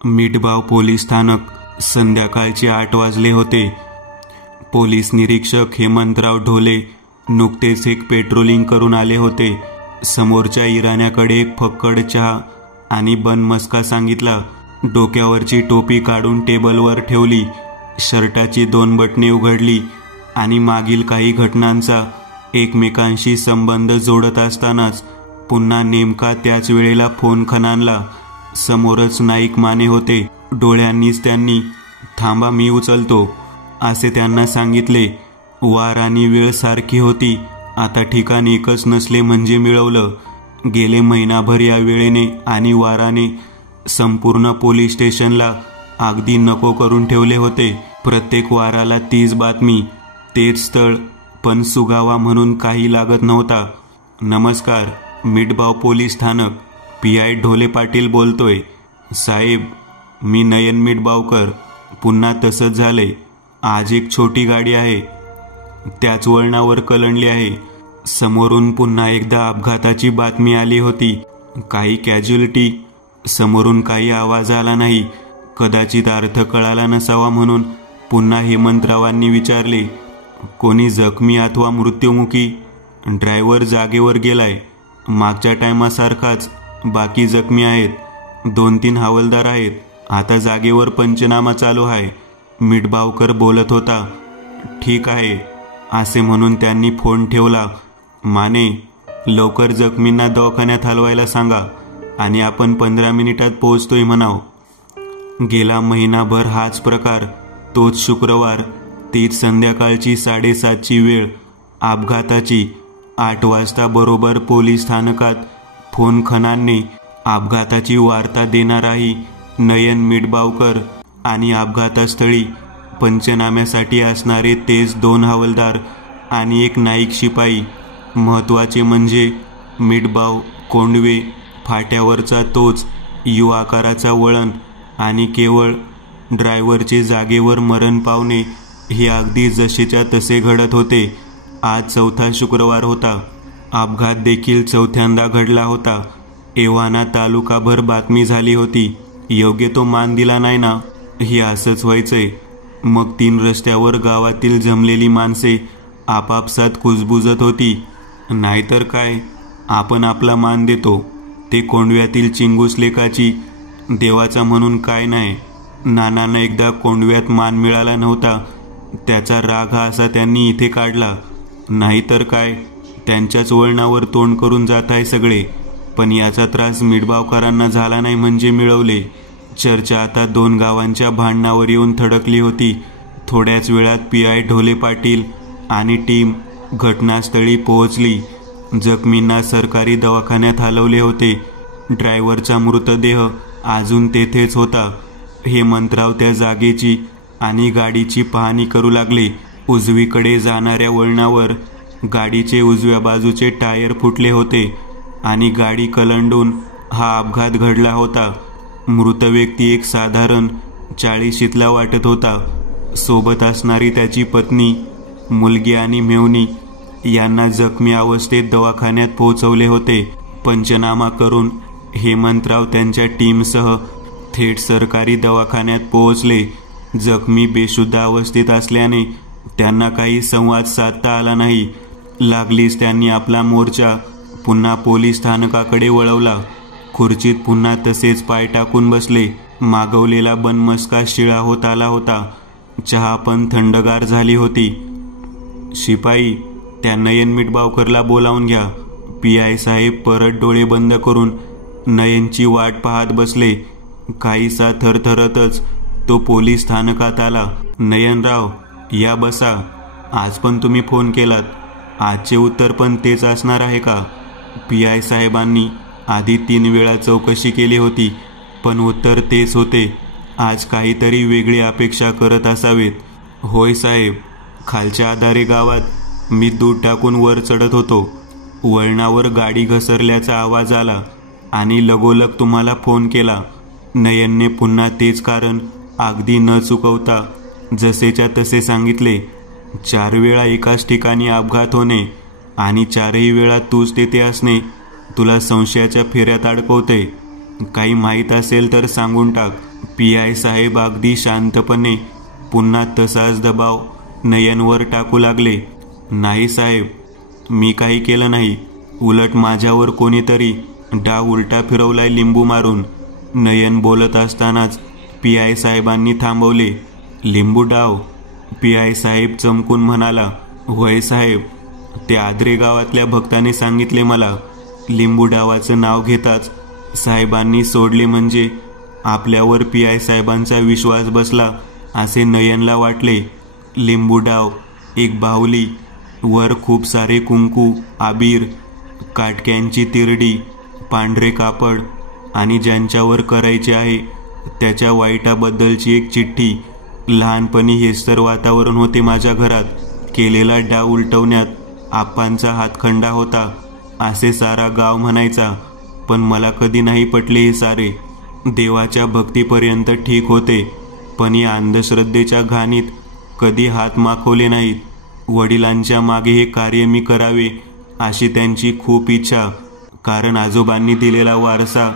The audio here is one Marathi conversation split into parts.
मिठबाव पोलीस स्थानक. संध्याकाळचे 8 वाजले होते. पोलीस निरीक्षक हेमंतराव ढोले नुकतेच एक पेट्रोलिंग करून आले होते. समोरच्या इराण्याकडे एक फक्कड चहा आणि बन मस्का सांगितला. डोक्यावरची टोपी काढून टेबलवर ठेवली. शर्टाची 2 बटणे उघडली आणि मागील काही घटनांचा एकमेकांशी संबंध जोडत असतानाच पुन्हा नेमका त्याच वेळेला फोन खणानला. समोरच नाईक माने होते. डोळ्यांनीच त्यांनी थांबा मी उचलतो असे त्यांना सांगितले. वार आणि वेळ सारखी होती. आता ठिकाण एकच नसले म्हणजे मिळवलं. गेले महिनाभर या वेळेने आणि वाराने संपूर्ण पोलीस स्टेशनला अगदी नको करून ठेवले होते. प्रत्येक वाराला तीच बातमी, तेच स्थळ, पण सुगावा म्हणून काही लागत नव्हता. नमस्कार, मिठबाव पोलीस स्थानक. PI ढोले पाटील बोलतोय. साहेब, मी नयन मिठबावकर. पुन्हा तसंच झालंय. आज एक छोटी गाडी आहे, त्याच वळणावर कलंडली आहे. समोरून पुन्हा एकदा अपघाताची बातमी आली होती. काही कॅज्युअलिटी. समोरून काही आवाज आला नाही. कदाचित अर्थ कळाला नसावा म्हणून पुन्हा हेमंतरावांनी विचारले, कोणी जखमी अथवा मृत्युमुखी? ड्रायव्हर जागेवर गेलाय. मागच्या टायमासारखाच. बाकी जखमी आहेत. 2-3 हवालदार आहेत. आता जागेवर पंचनामा चालू आहे. मिठबावकर बोलत होता. ठीक आहे असे म्हणून त्यांनी फोन ठेवला. माने, लवकर जखमींना दवाखान्यात हलवायला सांगा आणि आपण 15 मिनिटात पोहोचतोय म्हणाव. गेला महिनाभर हाच प्रकार. तोच शुक्रवार, तीच संध्याकाळची 7:30ची वेळ. अपघाताची. 8 वाजता बरोबर पोलीस स्थानकात फोन खणाने अपघाताची वार्ता देणाराही नयन मिठबावकर आणि अपघातस्थळी पंचनाम्यासाठी असणारे तेच 2 हवालदार आणि एक नाईक शिपाई. महत्त्वाचे म्हणजे मिठबाव कोंडवे फाट्यावरचा तोच यू आकाराचा वळण आणि केवळ ड्रायव्हरचे जागेवर मरण पावणे हे अगदी जसेच्या तसे घडत होते. आज 4था शुक्रवार होता. अपघात देखील 4थ्यांदा घडला होता. एव्हाना तालुकाभर बातमी झाली होती. योग्य तो मान दिला नाही ना, हे असंच व्हायचंय. मग 3 रस्त्यावर गावातील जमलेली माणसे आपापसात कुजबुजत होती. नाहीतर काय, आपण आपला मान देतो. ते कोंडव्यातील चिंगूस लेकाची देवाचा म्हणून काय नाही. नानांना एकदा कोंडव्यात मान मिळाला नव्हता. त्याचा राग हा असा त्यांनी इथे काढला. नाहीतर काय, त्यांच्याच वळणावर तोंड करून जात आहे सगळे. पण याचा त्रास मिठबावकरांना झाला नाही म्हणजे मिळवले. चर्चा आता 2 गावांच्या भांडणावर येऊन थडकली होती. थोड्याच वेळात PI ढोले पाटील आणि टीम घटनास्थळी पोहोचली. जखमींना सरकारी दवाखान्यात हलवले होते. ड्रायव्हरचा मृतदेह अजून तेथेच होता. हेमंतराव त्या जागेची आणि गाडीची पाहणी करू लागले. उजवीकडे जाणाऱ्या वळणावर गाडीचे उजव्या बाजूचे टायर फुटले होते आणि गाडी कलंडून हा अपघात घडला होता. मृत व्यक्ती एक साधारण 40शीतला वाटत होता. सोबत असणारी त्याची पत्नी, मुलगी आणि मेव्हणी यांना जखमी अवस्थेत दवाखान्यात पोहोचवले होते. पंचनामा करून हेमंतराव त्यांच्या टीमसह थेट सरकारी दवाखान्यात पोहोचले. जखमी बेशुद्ध अवस्थेत असल्याने त्यांना काही संवाद साधता आला नाही. लागलीच त्यांनी आपला मोर्चा पुन्हा पोलीस स्थानकाकडे वळवला. खुर्चीत पुन्हा तसेच पाय टाकून बसले. मागवलेला बनमस्का शिळा होत आला होता. चहा पण थंडगार झाली होती. शिपाई, त्या नयन मिठबावकरला बोलावून घ्या. PI साहेब परत डोळे बंद करून नयनची वाट पाहत बसले. काहीसा थरथरतच तो पोलीस स्थानकात आला. नयनराव, या बसा. आज पण तुम्ही फोन केलात. आजचे उत्तर पण तेच असणार आहे का? PI साहेबांनी आधी 3 वेळा चौकशी केली होती, पण उत्तर तेच होते. आज काहीतरी वेगळी अपेक्षा करत असावेत. होय साहेब. खालच्या आधारे गावात मी दूध टाकून वर चढत होतो. वळणावर गाडी घसरल्याचा आवाज आला आणि लगोलग तुम्हाला फोन केला. नयनने पुन्हा तेच कारण अगदी न चुकवता जसेच्या तसे सांगितले. 4 वेळा एकाच ठिकाणी अपघात होणे आणि 4ही वेळा तूच तेथे असणे तुला संशयाच्या फेऱ्यात अडकवते. काही माहीत असेल तर सांगून टाक. पी.आय. साहेब अगदी शांतपणे पुन्हा तसाच दबाव नयनवर टाकू लागले. नाही साहेब, मी काही केलं नाही. उलट माझ्यावर कोणीतरी डाव उलटा फिरवलाय लिंबू मारून. नयन बोलत असतानाच पी.आय. साहेबांनी थांबवले. लिंबू डाव? पी.आय. साहेब चमकून म्हणाला. होय साहेब, ते आद्रे गावातल्या भक्ताने सांगितले मला. लिंबू डावाचं नाव घेताच साहेबांनी सोडले म्हणजे आपल्यावर पी.आय. साहेबांचा विश्वास बसला असे नयनला वाटले. लिंबू डाव, एक बाहुली, वर खूप सारे कुंकू, आबीर, काटक्यांची तिरडी, पांढरे कापड आणि ज्यांच्यावर करायचे आहे त्याच्या वाईटाबद्दलची एक चिठ्ठी. लहानपणी हेच तर वातावरण होते माझ्या घरात. केलेला डाव उलटवण्यात आप्पांचा हातखंडा होता असे सारा गाव म्हणायचा. पण मला कधी नाही पटले हे सारे. देवाच्या भक्तीपर्यंत ठीक होते, पण या अंधश्रद्धेच्या घाणीत कधी हात माखवले नाहीत. वडिलांच्या मागे हे कार्य मी करावे अशी त्यांची खूप इच्छा. कारण आजोबांनी दिलेला वारसा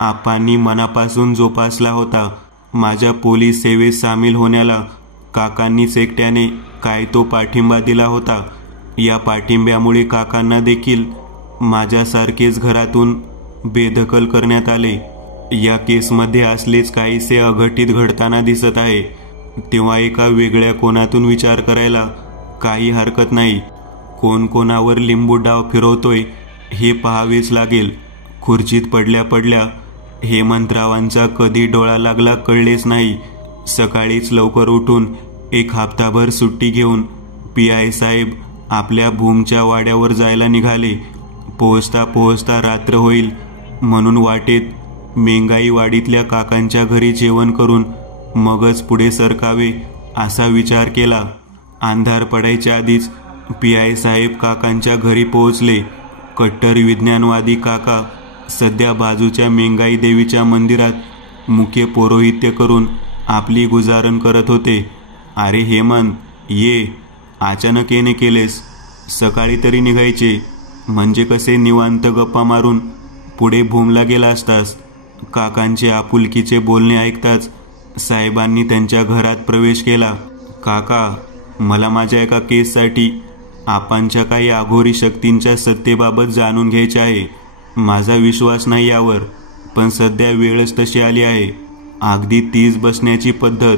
आप्पांनी मनापासून जोपासला होता. माझ्या पोलीस सेवेत सामील होण्याला काकांनीच एकट्याने काय तो पाठिंबा दिला होता. या पाठिंब्यामुळे काकांना देखील माझ्यासारखेच घरातून बेदखल करण्यात आले. या केसमध्ये असलेच काहीसे अघटित घडताना दिसत आहे. तेव्हा एका वेगळ्या कोनातून विचार करायला काही हरकत नाही. कोण कोणावर लिंबू डाव फिरवतोय हे पाहावेच लागेल. खुर्चीत पडल्या पडल्या हेमंतरावांचा कधी डोळा लागला कळलेच नाही. सकाळीच लवकर उठून एक हप्ताभर सुट्टी घेऊन पी.आय. साहेब आपल्या भूमच्या वाड्यावर जायला निघाले. पोहोचता पोहोचता रात्र होईल म्हणून वाटेत मेंगाई वाडीतल्या काकांच्या घरी जेवण करून मगच पुढे सरकावे असा विचार केला. अंधार पडायच्या आधीच पी.आय. साहेब काकांच्या घरी पोहोचले. कट्टर विज्ञानवादी काका सध्या बाजूच्या मेंगाई देवीच्या मंदिरात मुख्य पौरोहित्य करून आपली गुजारण करत होते. अरे हेमंत, ये. अचानक येणे केलेस? सकाळी तरी निघायचे, म्हणजे कसे निवांत गप्पा मारून पुढे भूमला गेला असतास. काकांचे आपुलकीचे बोलणे ऐकताच साहेबांनी त्यांच्या घरात प्रवेश केला. काका, मला माझ्या एका केससाठी आपांच्या काही अघोरी शक्तींच्या सत्तेबाबत जाणून घ्यायचे आहे. माझा विश्वास नाही यावर, पण सध्या वेळच तशी आली आहे. अगदी तीच बसण्याची पद्धत,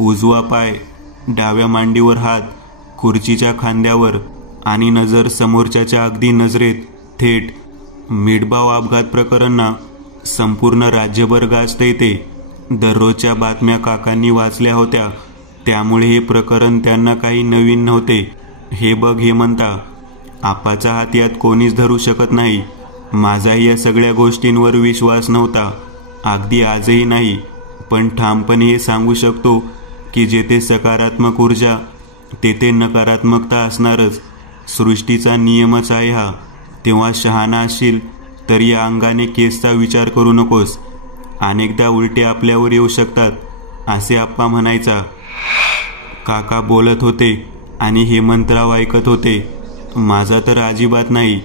उजवा पाय डाव्या मांडीवर, हात खुर्चीच्या खांद्यावर आणि नजर समोरच्याच्या अगदी नजरेत थेट. मिठभाव अपघात प्रकरण ना संपूर्ण राज्यभर गाजता येते. दररोजच्या बातम्या काकांनी वाचल्या होत्या, त्यामुळे हे प्रकरण त्यांना काही नवीन नव्हते. हे बघ हेमंता, आपाचा हात यात कोणीच धरू शकत नाही. माझाही या सगळ्या गोष्टींवर विश्वास नव्हता, अगदी आजही नाही. पण ठामपणे हे सांगू शकतो की जेथे सकारात्मक ऊर्जा तेथे नकारात्मकता असणारच. सृष्टीचा नियमच आहे हा. तेव्हा शहाणा असशील तर या अंगाने केसचा विचार करू नकोस. अनेकदा उलटे आपल्यावर येऊ शकतात असे आप्पा म्हणायचा. काका बोलत होते आणि हेमंतराव ऐकत होते. माझा तर अजिबात नाही,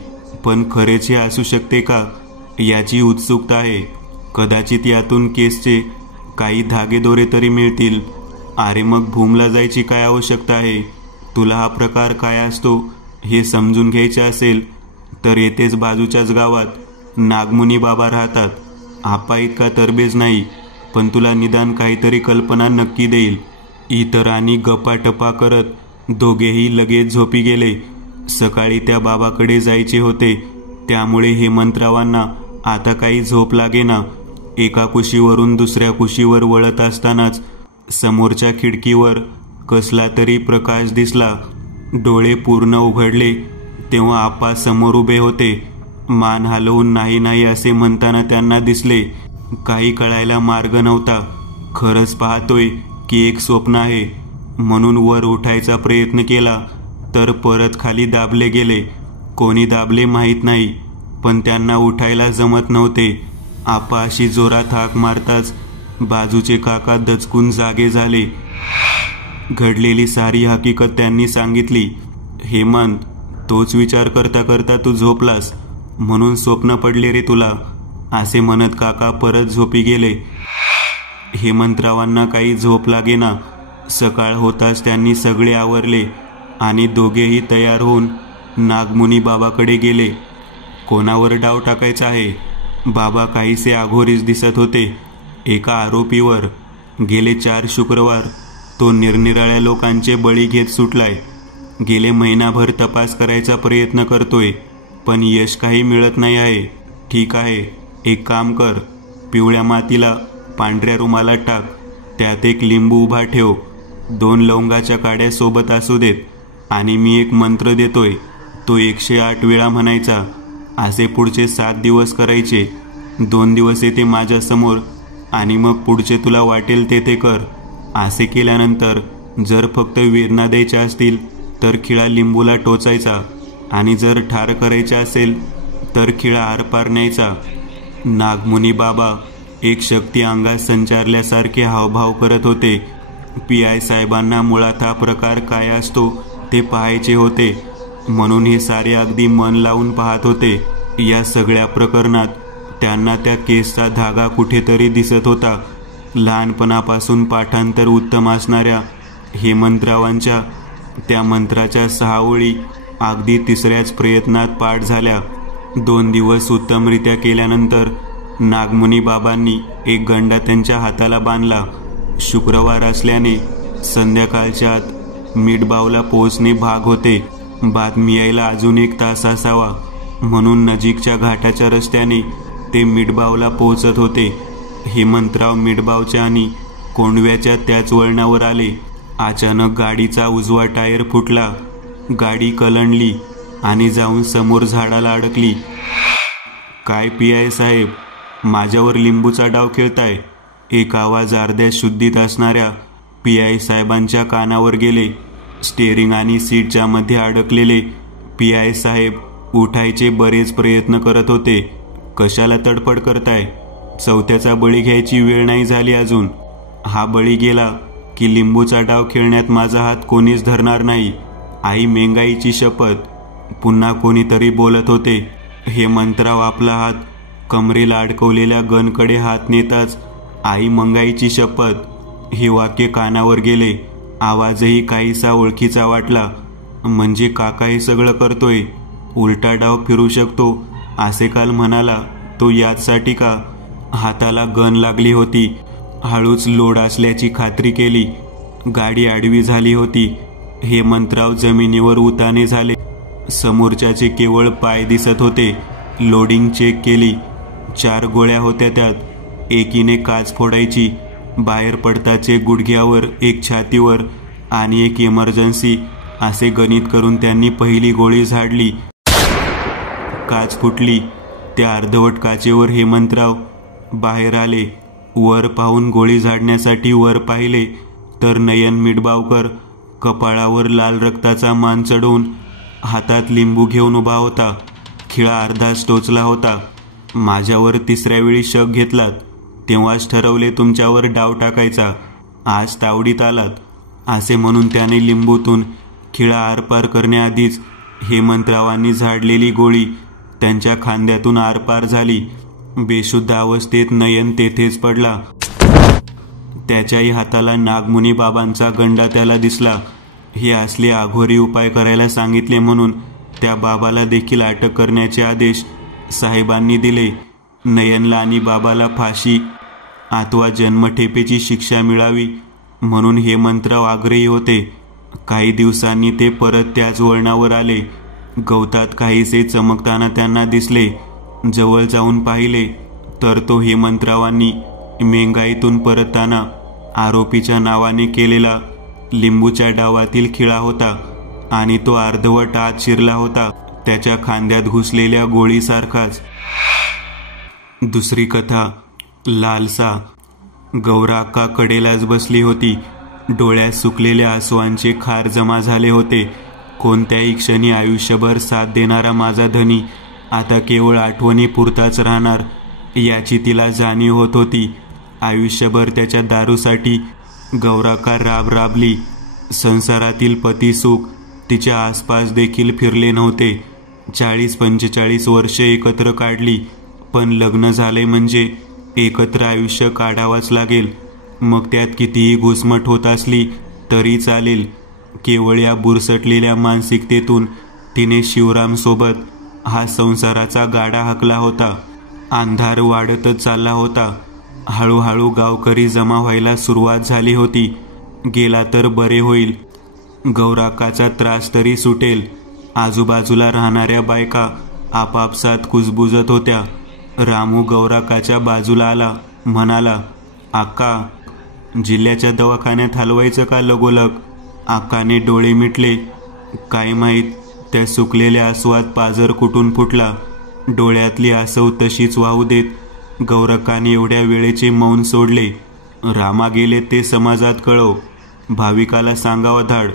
पण खरेच हे असू शकते का याची उत्सुकता आहे. कदाचित यातून केसचे काही धागेदोरे तरी मिळतील. अरे मग भूमला जायची काय आवश्यकता आहे? तुला हा प्रकार काय असतो हे समजून घ्यायचे असेल तर येथेच बाजूच्याच गावात नागमुनी बाबा राहतात. आप्पा इतका तरबेज नाही, पण तुला निदान काहीतरी कल्पना नक्की देईल. इतरांनी गप्पाटप्पा करत दोघेही लगेच झोपी गेले. सकाळी त्या बाबाकडे जायचे होते, त्यामुळे हेमंतरावांना आता काही झोप लागेना. एका कुशीवरून दुसऱ्या कुशीवर वळत असतानाच समोरच्या खिडकीवर कसला तरी प्रकाश दिसला. डोळे पूर्ण उघडले तेव्हा आप्पा समोर उभे होते. मान हलवून नाही नाही असे म्हणताना त्यांना दिसले. काही कळायला मार्ग नव्हता. खरंच पाहतोय की एक स्वप्न आहे म्हणून वर उठायचा प्रयत्न केला तर परत खाली दाबले गेले. कोणी दाबले माहीत नाही, पण त्यांना उठायला जमत नव्हते. आप्पा अशी जोरात हाक मारताच बाजूचे काका दचकून जागे झाले. घडलेली सारी हकीकत त्यांनी सांगितली. हेमंत, तोच विचार करता करता तू झोपलास म्हणून स्वप्न पडले रे तुला, असे म्हणत काका परत झोपी गेले. हेमंतरावांना काही झोप लागेना. सकाळ होताच त्यांनी सगळे आवरले आणि दोघेही तयार होऊन नागमुनी बाबाकडे गेले. कोणावर डाव टाकायचा आहे? बाबा काहीसे आघोरीस दिसत होते. एका आरोपीवर. गेले 4 शुक्रवार तो निरनिराळ्या लोकांचे बळी घेत सुटलाय. गेले महिनाभर तपास करायचा प्रयत्न करतोय, पण यश काही मिळत नाही आहे. ठीक आहे, एक काम कर. पिवळ्या मातीला पांढऱ्या रुमालात टाक. त्यात एक लिंबू उभा ठेव. 2 लवंगाच्या काड्या सोबत असू देत आणि मी एक मंत्र देतोय, तो 108 वेळा म्हणायचा. असे पुढचे 7 दिवस करायचे. 2 दिवस येते माझ्यासमोर आणि मग पुढचे तुला वाटेल ते कर. असे केल्यानंतर जर फक्त वेदना द्यायच्या असतील तर खिळा लिंबूला टोचायचा आणि जर ठार करायचा असेल तर खिळा आरपार न्यायचा. नागमुनी बाबा एक शक्ती अंगात संचारल्यासारखे हावभाव करत होते. PI साहेबांना मुळात हा प्रकार काय असतो ते पाहायचे होते, म्हणून हे सारे अगदी मन लावून पाहत होते. या सगळ्या प्रकरणात त्यांना त्या केसचा धागा कुठेतरी दिसत होता. लहानपणापासून पाठांतर उत्तम असणाऱ्या हेमंतरावांच्या त्या मंत्राच्या 6 ओळी अगदी 3ऱ्याच प्रयत्नात पाठ झाल्या. 2 दिवस उत्तमरित्या केल्यानंतर नागमुनी बाबांनी एक गंडा त्यांच्या हाताला बांधला. शुक्रवार असल्याने संध्याकाळच्या आत मिठबावला पोहोचणे भाग होते. बातमी यायला अजून 1 तास असावा, म्हणून नजीकच्या घाटाच्या रस्त्याने ते मिठबावला पोहोचत होते. हेमंतराव मिठबावच्या आणि कोंडव्याच्या त्याच वळणावर आले. अचानक गाडीचा उजवा टायर फुटला. गाडी कलंडली आणि जाऊन समोर झाडाला अडकली. काय PI साहेब, माझ्यावर लिंबूचा डाव खेळताय? एक आवाज अर्ध्या शुद्धीत असणाऱ्या PI साहेबांच्या कानावर गेले. स्टेअरिंग आणि सीटच्या मध्ये अडकलेले PI साहेब उठायचे बरेच प्रयत्न करत होते. कशाला तडफड करताय? चौथ्याचा बळी घ्यायची वेळ नाही झाली अजून. हा बळी गेला की लिंबूचा डाव खेळण्यात माझा हात कोणीच धरणार नाही. आई मेंगाईची शपथ. पुन्हा कोणीतरी बोलत होते. हेमंतराव आपला हात कमरेला अडकवलेल्या गनकडे हात नेताच आई मंगाईची शपथ हे वाक्य कानावर गेले. आवाजही काहीसा ओळखीचा वाटला. म्हणजे काका हे सगळं करतोय, उलटा डाव फिरू शकतो असे काल म्हणाला तो याचसाठी का? हाताला गन लागली होती. हळूच लोड असल्याची खात्री केली. गाडी आडवी झाली होती. हेमंतराव जमिनीवर उताने झाले. समोरच्याचे केवळ पाय दिसत होते. लोडिंग चेक केली. 4 गोळ्या होत्या त्यात. एकीने काच फोडायची. बाहेर पडताचे गुडघ्यावर, एक छातीवर आणि एक इमर्जन्सी असे गणित करून त्यांनी पहिली गोळी झाडली. काच फुटली. त्या अर्धवट काचेवर हेमंतराव बाहेर आले. वर पाहून गोळी झाडण्यासाठी वर पाहिले तर नयन मिठबावकर कपाळावर लाल रक्ताचा मान चढवून हातात लिंबू घेऊन उभा होता. खिळा अर्धाच टोचला होता. माझ्यावर 3ऱ्या वेळी शक घेतलात, तेव्हाच ठरवले तुमच्यावर डाव टाकायचा. आज तावडीत आलात असे म्हणून त्याने लिंबूतून खिळा आरपार करण्याआधीच हेमंतरावांनी झाडलेली गोळी त्यांच्या खांद्यातून आरपार झाली. बेशुद्ध अवस्थेत नयन तेथेच पडला. त्याच्याही हाताला नागमुनी बाबांचा गंडा त्याला दिसला. हे असले आघोरी उपाय करायला सांगितले म्हणून त्या बाबाला देखील अटक करण्याचे आदेश साहेबांनी दिले. नयनला आणि बाबाला फाशी अथवा जन्मठेपेची शिक्षा मिळावी म्हणून हेमंतराव आग्रही होते. काही दिवसांनी ते परत त्याच वळणावर आले. गवतात काहीसे चमकताना त्यांना दिसले. जवळ जाऊन पाहिले तर तो हेमंतरावांनी मेंगाईतून परतताना आरोपीच्या नावाने केलेला लिंबूच्या डावातील खिळा होता आणि तो अर्धवट आत शिरला होता, त्याच्या खांद्यात घुसलेल्या गोळीसारखाच. दुसरी कथा. लालसा. गौराक्का कडेलाच बसली होती. डोळ्यात सुकलेल्या आसवांचे खार जमा झाले होते. कोणत्याही क्षणी आयुष्यभर साथ देणारा माझा धनी आता केवळ आठवणी पुरताच राहणार याची तिला जाणीव होत होती. आयुष्यभर त्याच्या दारूसाठी गौराक्का राबली. संसारातील पतिसुख तिच्या आसपास देखील फिरले नव्हते. 40-45 वर्षे एकत्र काढली, पण लग्न झाले म्हणजे एकत्र आयुष्य काढावाच लागेल मग त्यात कितीही घुसमट होत असली तरी चालेल. केवळ या बुरसटलेल्या मानसिकतेतून तिने शिवरामसोबत हा संसाराचा गाडा हाकला होता. अंधार वाढतच चालला होता. हळूहळू गावकरी जमा व्हायला सुरुवात झाली होती. गेला तर बरे होईल, गौराकाचा त्रास तरी सुटेल. आजूबाजूला राहणाऱ्या बायका आपापसात कुजबुजत होत्या. रामू गौराकाच्या बाजूला आला, म्हणाला, आक्का, जिल्ह्याच्या दवाखान्यात हलवायचं का लगोलग? आक्काने डोळे मिटले. काय माहीत त्या सुकलेल्या आसवात पाजर कुठून फुटला. डोळ्यातली आसव तशीच वाहू देत गौरकाने एवढ्या वेळेचे मौन सोडले. रामा गेले ते समाजात कळव, भाविकाला सांगावं धाड.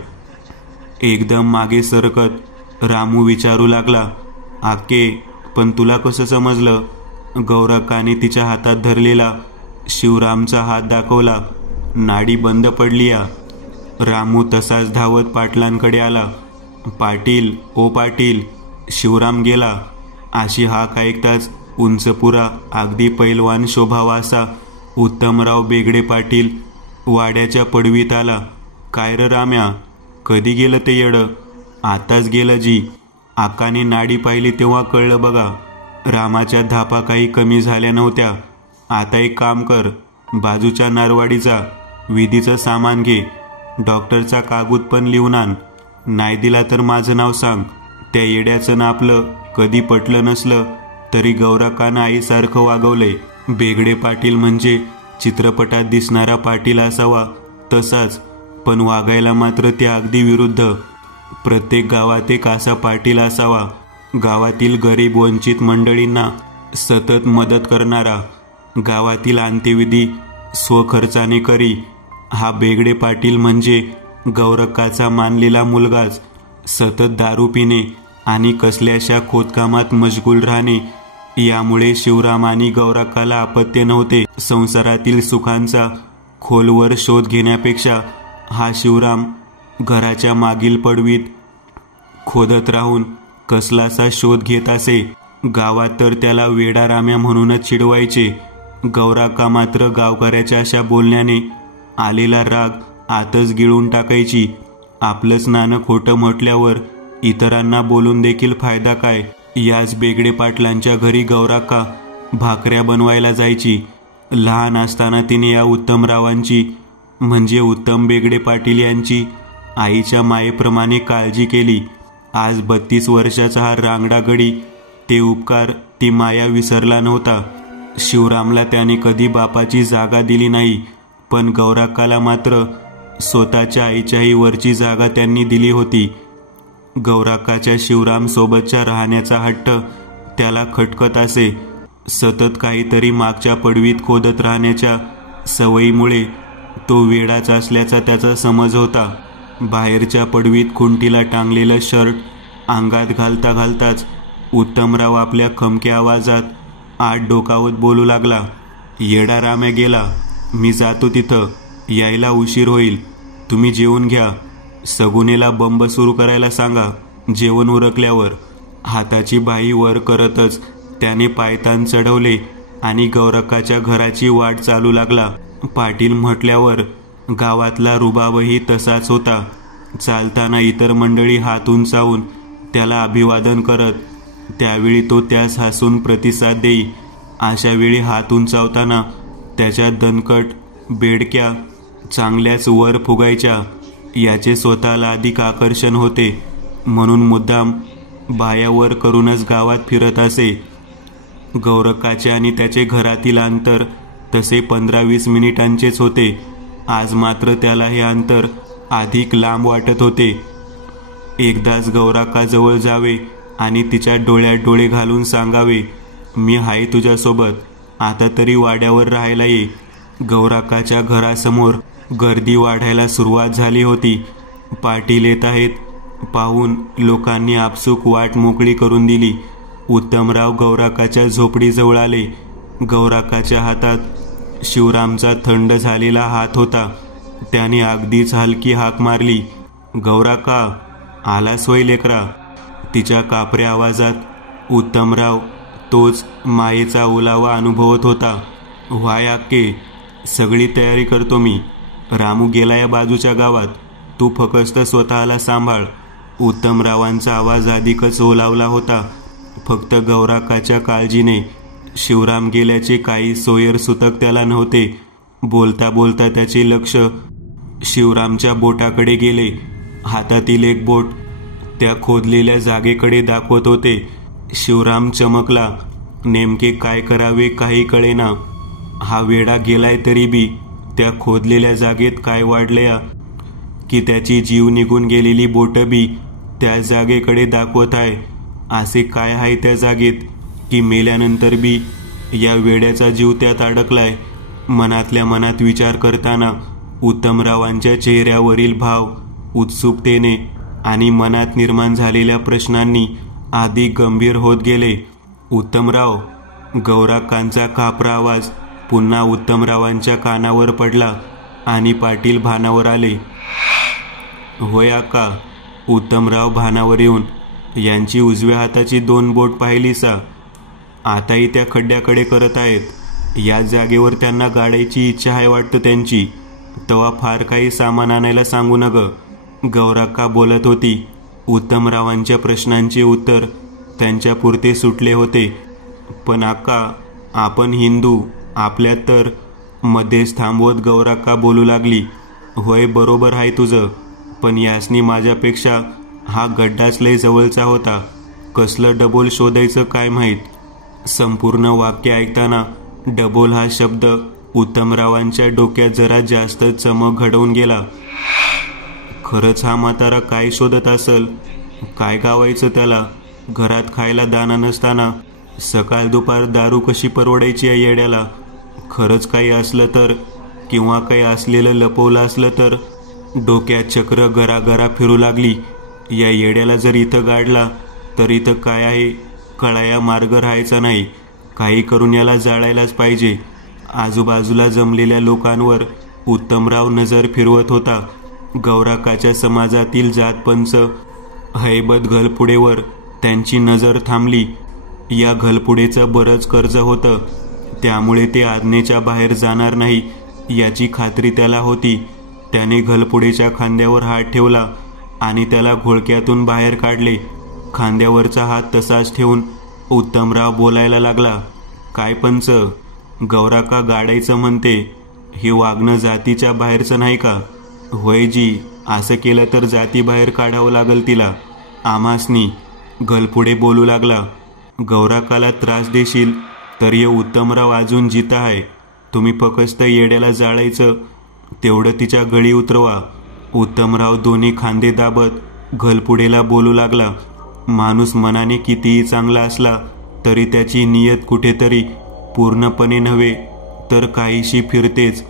एकदम मागे सरकत रामू विचारू लागला, आके, पण तुला कसं समजलं? गौरकाने तिच्या हातात धरलेला शिवरामचा हात दाखवला. नाडी बंद पडली या. रामू तसाच धावत पाटलांकडे आला. पाटील, ओ पाटील, शिवराम गेला. अशी हाक ऐकताच उंचपुरा, अगदी पैलवान शोभावा असा उत्तमराव बेगडे पाटील वाड्याच्या पडवीत आला. काय र राम्या, कधी गेलं ते येडं? आताच गेलं जी. आकाने नाडी पाहिली तेव्हा कळलं बघा. रामाच्या धापा काही कमी झाल्या नव्हत्या. आता एक काम कर, बाजूच्या नारवाडीचा विधीचं सामान घे. डॉक्टरचा कागद पण लिहून आण. नाही दिला तर माझं नाव सांग. त्या येड्याचं ना आपलं कधी पटलं नसलं तरी गौरकानं आईसारखं वागवलंय. बेगडे पाटील म्हणजे चित्रपटात दिसणारा पाटील असावा तसाच, पण वागायला मात्र ते अगदी विरुद्ध. प्रत्येक गावात एक असा पाटील असावा, गावातील गरीब वंचित मंडळींना सतत मदत करणारा, गावातील अंत्यविधी स्वखर्चाने करी. हा बेगडे पाटील म्हणजे गौरकाचा मानलेला मुलगाच. सतत दारू पिणे आणि कसल्याशा खोदकामात मशगूल राहणे यामुळे शिवराम आणि गौरकाला अपत्य नव्हते. संसारातील सुखांचा खोलवर शोध घेण्यापेक्षा हा शिवराम घराच्या मागील पडवीत खोदत राहून कसलासा शोध घेत असे. गावात तर त्याला वेडा राम्या म्हणूनच चिडवायचे. गौराका मात्र गावकऱ्याच्या अशा बोलण्याने आलेला राग आतच गिळून टाकायची. आपलंच नाणं खोटं म्हटल्यावर इतरांना बोलून देखील फायदा काय? याच बेगडे पाटलांच्या घरी गौराका भाकऱ्या बनवायला जायची. लहान असताना तिने या उत्तमरावांची म्हणजे उत्तम बेगडे पाटील यांची आईच्या मायेप्रमाणे काळजी केली. आज 32 वर्षाचा हा रांगडा गडी ते उपकार, ती माया विसरला नव्हता. शिवरामला त्याने कधी बापाची जागा दिली नाही, पण गौराकाला मात्र स्वतःच्या आईच्याही वरची जागा त्यांनी दिली होती. गौराकाच्या शिवराम सोबतच्या राहण्याचा हट्ट त्याला खटकत असे. सतत काहीतरी मागच्या पडवीत खोदत राहण्याच्या सवयीमुळे तो वेडाच असल्याचा त्याचा समज होता. बाहेरच्या पडवीत खुंटीला टांगलेलं शर्ट अंगात घालता घालताच उत्तमराव आपल्या खमक्या आवाजात आत डोकावत बोलू लागला, येडा राम्या गेला. मी जातो तिथं. यायला उशीर होईल. तुम्ही जेवून घ्या. सगुनेला बंब सुरू करायला सांगा जेवण उरकल्यावर. हाताची बाई वर करतच त्याने पायतान चढवले आणि गौरकाच्या घराची वाट चालू लागला. पाटील म्हटल्यावर गावातला रुबाबही तसाच होता. चालताना इतर मंडळी हात उंचावून त्याला अभिवादन करत. त्यावेळी तो त्यास हसून प्रतिसाद देई. अशा वेळी हात उंचावताना त्याच्या दणकट बेडक्या चांगल्याच वर फुगायच्या. याचे स्वतःला अधिक आकर्षण होते म्हणून मुद्दाम बायावर करूनच गावात फिरत असे. गौरकाचे आणि त्याचे घरातील अंतर तसे 15-20 मिनिटांचेच होते. आज मात्र त्याला हे अंतर अधिक लांब वाटत होते. एकदाच गौराकाजवळ जावे आणि तिच्या डोळ्यात डोळे घालून सांगावे, मी आहे तुझ्यासोबत. आता तरी वाड्यावर राहायला ये. गौराकाच्या घरासमोर गर्दी वाढायला सुरुवात झाली होती. पाटील येत आहेत पाहून लोकांनी आपसूक वाट मोकळी करून दिली. उत्तमराव गौराकाच्या झोपडीजवळ आले. गौराकाच्या हातात शिवरामचा थंड झालेला हात होता. त्याने अगदीच हलकी हाक मारली, गौराका, आलास वै लेकरा. तिच्या कापऱ्या आवाजात उत्तमराव तोच मायेचा ओलावा अनुभवत होता. व्हाय आक्के, सगळी तयारी करतो मी. रामू गेला या बाजूच्या गावात, तू फक्त स्वतःला सांभाळ. उत्तमरावांचा आवाज अधिकच ओलावला होता. फक्त गौराकाच्या काळजीने. शिवराम गेल्याचे काही सोयरसूतक त्याला नव्हते. बोलता बोलता त्याचे लक्ष शिवरामच्या बोटाकडे गेले. हातातील एक बोट त्या खोदलेल्या जागेकडे दाखवत होते. शिवराम चमकला. नेमके काय करावे काही कळेना. हा वेडा गेलाय तरी बी त्या खोदलेल्या जागेत काय वाढलंय की त्याची जीव निघून गेलेली बोट बी त्या जागेकडे दाखवत आहे. असे काय आहे त्या जागेत की मेल्यानंतर बी या वेड्याचा जीव त्यात अडकलाय. मनातल्या मनात विचार करताना उत्तमरावांच्या चेहऱ्यावरील भाव उत्सुकतेने आणि मनात निर्माण झालेल्या प्रश्नांनी अधिक गंभीर होत गेले. उत्तमराव. गौराकांचा कापरा आवाज पुन्हा उत्तमरावांच्या कानावर पडला आणि पाटील भानावर आले. होय आका. उत्तमराव भानावर येऊन यांची उजव्या हाताची 2 बोट पाहिली सा. आताही त्या खड्ड्याकडे करत आहेत. या जागेवर त्यांना गाडायची इच्छा आहे वाटतं त्यांची. तेव्हा फार काही सामान आणायला सांगू न ग. गौराका बोलत होती. उत्तमरावांच्या प्रश्नांचे उत्तर त्यांच्यापुरते सुटले होते. पण आका, आपण हिंदू, आपल्यात तर. मध्येच थांबवत गौराका बोलू लागली. होय, बरोबर आहे तुझं. पण यासनी माझ्यापेक्षा हा गड्डाच लय जवळचा होता. कसलं डबोल शोधायचं काय माहीत. संपूर्ण वाक्य ऐकताना डबोल हा शब्द उत्तमरावांच्या डोक्यात जरा जास्त चमक घडवून गेला. खरंच हा म्हातारा काय शोधत असल. काय गावायचं त्याला. घरात खायला दाना नसताना सकाळ दुपार दारू कशी परवडायची या येड्याला. खरंच काही असलं तर, किंवा काही असलेलं लपवलं असलं तर. डोक्यात चक्र गरागरा फिरू लागली. या येड्याला जर इथं गाडला तर इथं काय आहे कळाया मार्ग राहायचा नाही. काही करून याला जाळायलाच पाहिजे. आजूबाजूला जमलेल्या लोकांवर उत्तमराव नजर फिरवत होता. गौराकाच्या समाजातील जातपंच हैबत घलपुडेवर त्यांची नजर थांबली. या घलपुडेचं बरंच कर्ज होतं, त्यामुळे ते आज्ञेच्या बाहेर जाणार नाही याची खात्री त्याला होती. त्याने घलपुडेच्या खांद्यावर हात ठेवला आणि त्याला घोळक्यातून बाहेर काढले. खांद्यावरचा हात तसाच ठेवून उत्तमराव बोलायला लागला. काय पंच, गौराका गाडायचं म्हणते. हे वागणं जातीच्या बाहेरचं नाही का. होय जी, असं केलं तर जातीबाहेर काढावं लागल तिला आम्हासनी. घलपुडे बोलू लागला. गौराकाला त्रास देशील तर ये उत्तमराव अजून जिता आहे. तुम्ही फक्त येड्याला जाळायचं तेवढं तिच्या गळी उतरवा. उत्तमराव दोन्ही खांदे दाबत घलपुडेला बोलू लागला. माणूस मनाने कितीही चांगला असला तरी त्याची नियत कुठेतरी पूर्णपणे नव्हे तर काहीशी फिरतेच.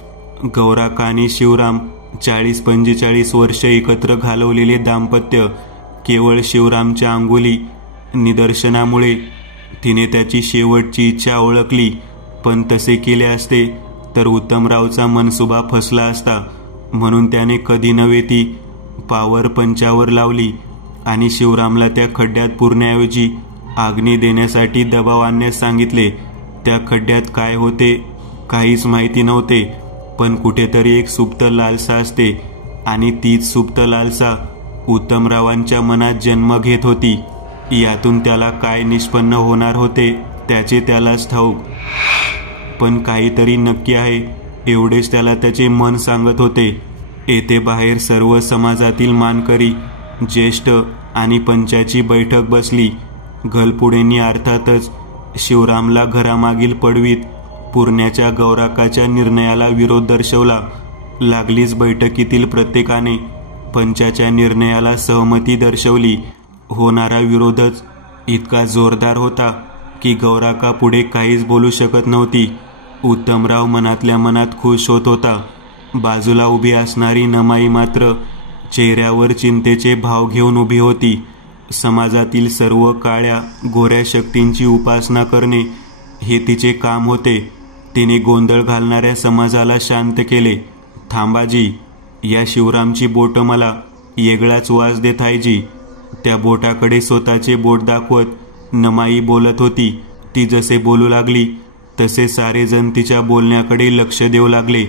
गौराका आणि शिवराम 40-45 वर्ष एकत्र घालवलेले दाम्पत्य. केवळ शिवरामच्या अंगुली निदर्शनामुळे तिने त्याची शेवटची इच्छा ओळखली. पण तसे केले असते तर उत्तमरावचा मनसुबा फसला असता. म्हणून त्याने कधी नव्हे ती पावर पंचावर लावली आणि शिवरामला त्या खड्ड्यात पुरण्याऐवजी आग्नी देण्यासाठी दबाव आणण्यास सांगितले. त्या खड्ड्यात काय होते काहीच माहिती नव्हते, पण कुठेतरी एक सुप्त लालसा असते आणि तीच सुप्त लालसा उत्तमरावांच्या मनात जन्म घेत होती. यातून त्याला काय निष्पन्न होणार होते त्याचे त्यालाच ठाऊक. पण काहीतरी नक्की आहे एवढेच त्याला त्याचे मन सांगत होते. येथे बाहेर सर्व समाजातील मानकरी, ज्येष्ठ आणि पंचाची बैठक बसली. घलपुडेंनी अर्थातच शिवरामला घरामागील पडवीत पुरण्याच्या गौराकाच्या निर्णयाला विरोध दर्शवला. लागलीच बैठकीतील प्रत्येकाने पंचाच्या निर्णयाला सहमती दर्शवली. होणारा विरोधच इतका जोरदार होता की गौराका पुढे काहीच बोलू शकत नव्हती. उत्तमराव मनातल्या मनात खुश होत होता. बाजूला उभी असणारी नमाई मात्र चेहऱ्यावर चिंतेचे भाव घेऊन उभी होती. समाजातील सर्व काळ्या गोऱ्या शक्तींची उपासना करणे हे तिचे काम होते. तिने गोंधळ घालणाऱ्या समाजाला शांत केले. थांबाजी, या शिवरामची बोट मला वेगळाच वास देत आहे जी. त्या बोटाकडे स्वतःचे बोट दाखवत नमाई बोलत होती. ती जसे बोलू लागली तसे सारेजण तिच्या बोलण्याकडे लक्ष देऊ लागले.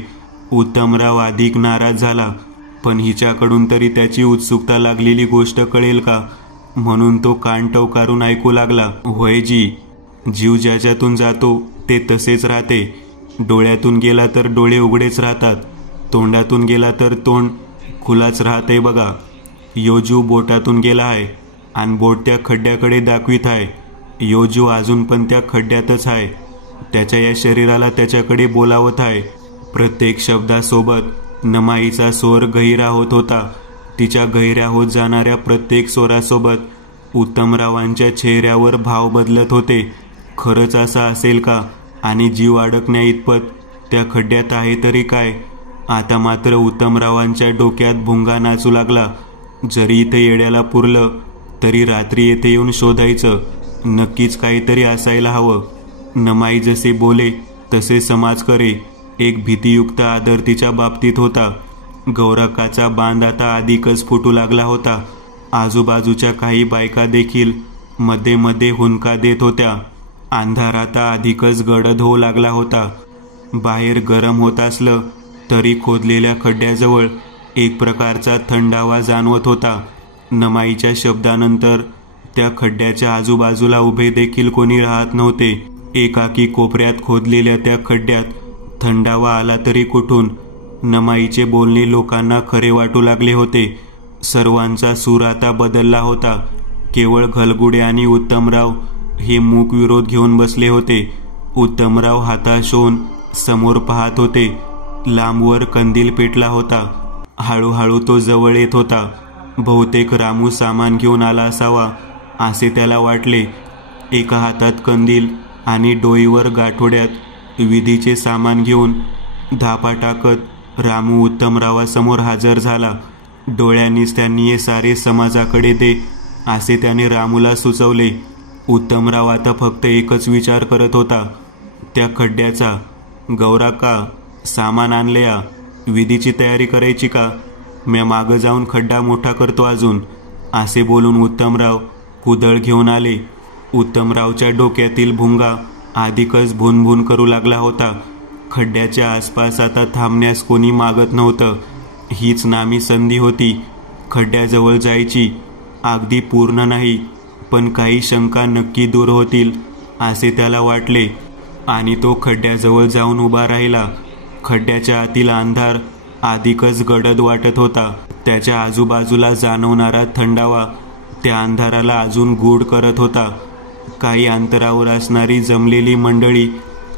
उत्तमराव अधिक नाराज झाला, पण हिच्याकडून तरी त्याची उत्सुकता लागलेली गोष्ट कळेल का म्हणून तो कान टवकारून ऐकू लागला. होय जी, जीव ज्याच्यातून जातो ते तसेच राहते. डोळ्यातून गेला तर डोळे उघडेच राहतात, तोंडातून गेला तर तोंड खुलाच राहते बघा. यो जीव बोटातून गेला आहे आणि बोट त्या खड्ड्याकडे दाखवित आहे. यो जीव अजून पण त्या खड्ड्यातच आहे. त्याच्या या शरीराला त्याच्याकडे बोलावत आहे. प्रत्येक शब्दासोबत नमाईचा स्वर गहिरा होत होता. तिच्या गहिऱ्या होत जाणाऱ्या प्रत्येक स्वरासोबत उत्तमरावांच्या चेहऱ्यावर भाव बदलत होते. खरंच असं असेल का? आणि जीव अडकण्या इतपत त्या खड्ड्यात आहे तरी काय? आता मात्र उत्तमरावांच्या डोक्यात भुंगा नाचू लागला. जरी इथे येड्याला पुरलं तरी रात्री येथे येऊन शोधायचं. नक्कीच काहीतरी असायला हवं. नमाई जसे बोले तसे समाज करे. एक भीतीयुक्त आदर तिच्या बाबतीत होता. गौरकाचा बांध आता अधिकच फुटू लागला होता. आजूबाजूच्या काही बायका देखील मध्ये मध्ये हुंदका देत होत्या. अंधार आता अधिकच गडद होऊ लागला होता. बाहेर गरम होत असलं तरी खोदलेल्या खड्ड्याजवळ एक प्रकारचा थंडावा जाणवत होता. नमाईच्या शब्दानंतर त्या खड्ड्याच्या आजूबाजूला उभे देखील कोणी राहत नव्हते. एकाकी कोपऱ्यात खोदलेल्या त्या खड्ड्यात थंडावा आला तरी कुठून? नमाईचे बोलणे लोकांना खरे वाटू लागले होते. सर्वांचा सूर आता बदलला होता. केवळ घलगुडे आणि उत्तमराव हे मूक विरोध घेऊन बसले होते. उत्तमराव हाताश होऊन समोर पाहत होते. लांबवर कंदील पेटला होता. हळूहळू तो जवळ येत होता. बहुतेक रामू सामान घेऊन आला असावा असे त्याला वाटले. एका हातात कंदील आणि डोईवर गाठोड्यात विधीचे सामान घेऊन धापा टाकत रामू उत्तमरावासमोर हजर झाला. डोळ्यांनीच त्यांनी हे सारे समाजाकडे दे असे त्याने रामूला सुचवले. उत्तमराव आता फक्त एकच विचार करत होता, त्या खड्ड्याचा. गौराका, सामान आणले या. विधीची तयारी करायची का? मी मागं जाऊन खड्डा मोठा करतो अजून, असे बोलून उत्तमराव कुदळ घेऊन आले. उत्तमरावच्या डोक्यातील भुंगा अधिकच भुनभुन करू लागला होता. खड्ड्याच्या आसपास आता थांबण्यास कोणी मागत नव्हतं. हीच नामी संधी होती खड्ड्याजवळ जायची. अगदी पूर्ण नाही, पण काही शंका नक्की दूर होतील असे त्याला वाटले आणि तो खड्ड्याजवळ जाऊन उभा राहिला. खड्ड्याच्या आतील अंधार अधिकच गडद वाटत होता. त्याच्या आजूबाजूला जाणवणारा थंडावा त्या अंधाराला अजून गूढ करत होता. काही अंतरावर असणारी जमलेली मंडळी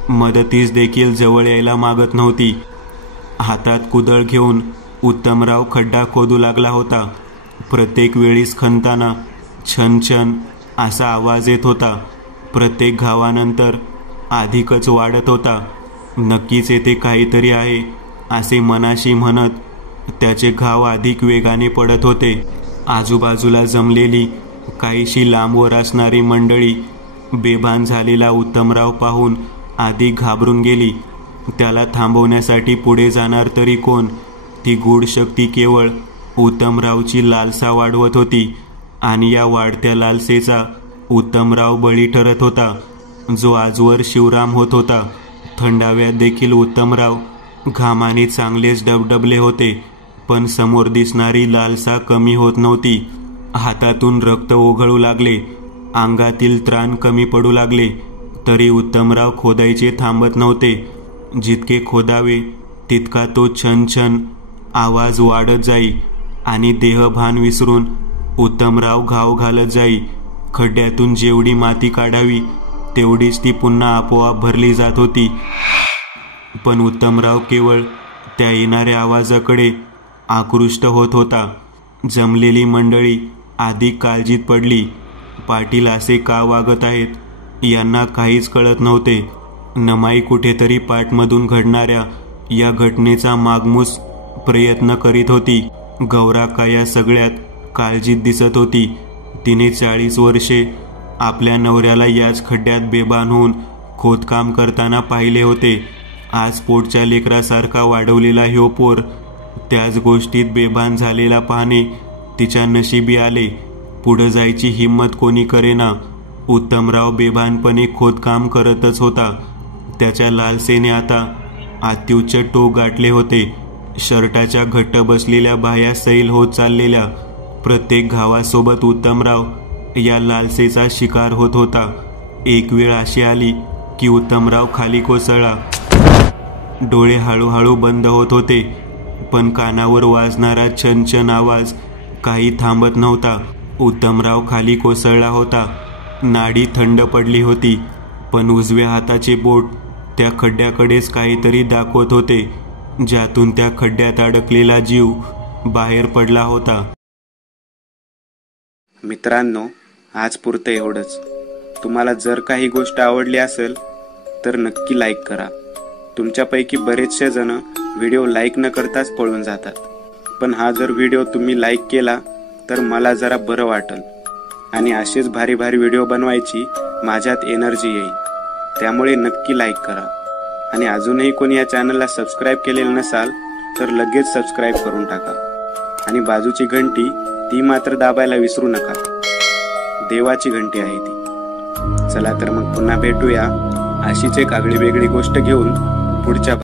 मदतीस देखील जवळ यायला मागत नव्हती. हातात कुदळ घेऊन उत्तमराव खड्डा खोदू लागला होता. प्रत्येक वेळीस खणताना छन छन असा आवाज येत होता. प्रत्येक घावानंतर अधिकच वाढत होता. नक्कीच येथे काहीतरी आहे असे मनाशी म्हणत त्याचे घाव अधिक वेगाने पडत होते. आजूबाजूला जमलेली काहीशी लांबवर असणारी मंडळी बेभान झालेला उत्तमराव पाहून अधिक घाबरून गेली. त्याला थांबवण्यासाठी पुढे जाणार तरी कोण? ती गूढ शक्ती केवळ उत्तमरावची लालसा वाढवत होती आणि या वाढत्या लालसेचा उत्तमराव बळी ठरत होता, जो आजवर शिवराम होत होता. थंडाव्यात देखील उत्तमराव घामाने चांगलेच डबडबले होते, पण समोर दिसणारी लालसा कमी होत नव्हती. हातातून रक्त ओघळू लागले, अंगातील त्राण कमी पडू लागले, तरी उत्तमराव खोदायचे थांबत नव्हते. जितके खोदावे तितका तो छन छन आवाज वाढत जाई आणि देहभान विसरून उत्तमराव घाव घालत जाई. खड्ड्यातून जेवढी माती काढावी तेवढीच ती पुन्हा आपोआप भरली जात होती. पण उत्तमराव केवळ त्या येणाऱ्या आवाजाकडे आकृष्ट होत होता. जमलेली मंडळी अधिक काळजीत पडली. पाटील असे का वागत आहेत यांना काहीच कळत नव्हते. नमाई कुठेतरी पाठमधून घडणाऱ्या या घटनेचा मागमूस प्रयत्न करीत होती. गौराका या सगळ्यात काळजीत दिसत होती. तिने 40 वर्षे आपल्या नवऱ्याला याच खड्ड्यात बेभान होऊन खोदकाम करताना पाहिले होते. आज पोटच्या लेकरासारखा वाढवलेला ह्यो पोर त्याच गोष्टीत बेभान झालेला पाहणे तिच्या नशिबी आले. पुढे जायची हिम्मत कोणी करेना. उत्तमराव बेभानपणे खोदकाम करतच होता. त्याच्या लालसेने आता अत्युच्च टोक गाठले होते. शर्टाच्या घट्ट बसलेल्या बाह्या सैल होत चाललेल्या प्रत्येक घावासोबत उत्तमराव या लालसेचा शिकार होत होता. एक वेळ अशी आली की उत्तमराव खाली कोसळला. डोळे हळूहळू बंद होत होते, पण कानावर वाजणारा छनछन आवाज काही थांबत नव्हता. उत्तमराव खाली कोसळला होता. नाडी थंड पडली होती, पण उजव्या हाताचे बोट त्या खड्ड्याकडेच काहीतरी दाखवत होते, ज्यातून त्या खड्ड्यात अडकलेला जीव बाहेर पडला होता. मित्रांनो, आज पुरतं एवढंच. तुम्हाला जर काही गोष्ट आवडली असेल तर नक्की लाईक करा. तुमच्यापैकी बरेचसे जण व्हिडिओ लाईक न करताच पळून जातात, पण हा जर व्हिडिओ तुम्ही लाईक केला तर मला जरा बरं वाटेल आणि असेच भारी भारी व्हिडिओ बनवायची माझ्यात एनर्जी येईल. त्यामुळे नक्की लाईक करा. आणि अजूनही कोणी या चॅनलला सबस्क्राईब केलेलं नसाल तर लगेच सबस्क्राईब करून टाका. आणि बाजूची घंटी ती मात्र दाबायला विसरू नका. देवाची घंटी आहे ती. चला तर मग पुन्हा भेटूया अशीच एक आगळी वेगळी गोष्ट घेऊन पुढच्या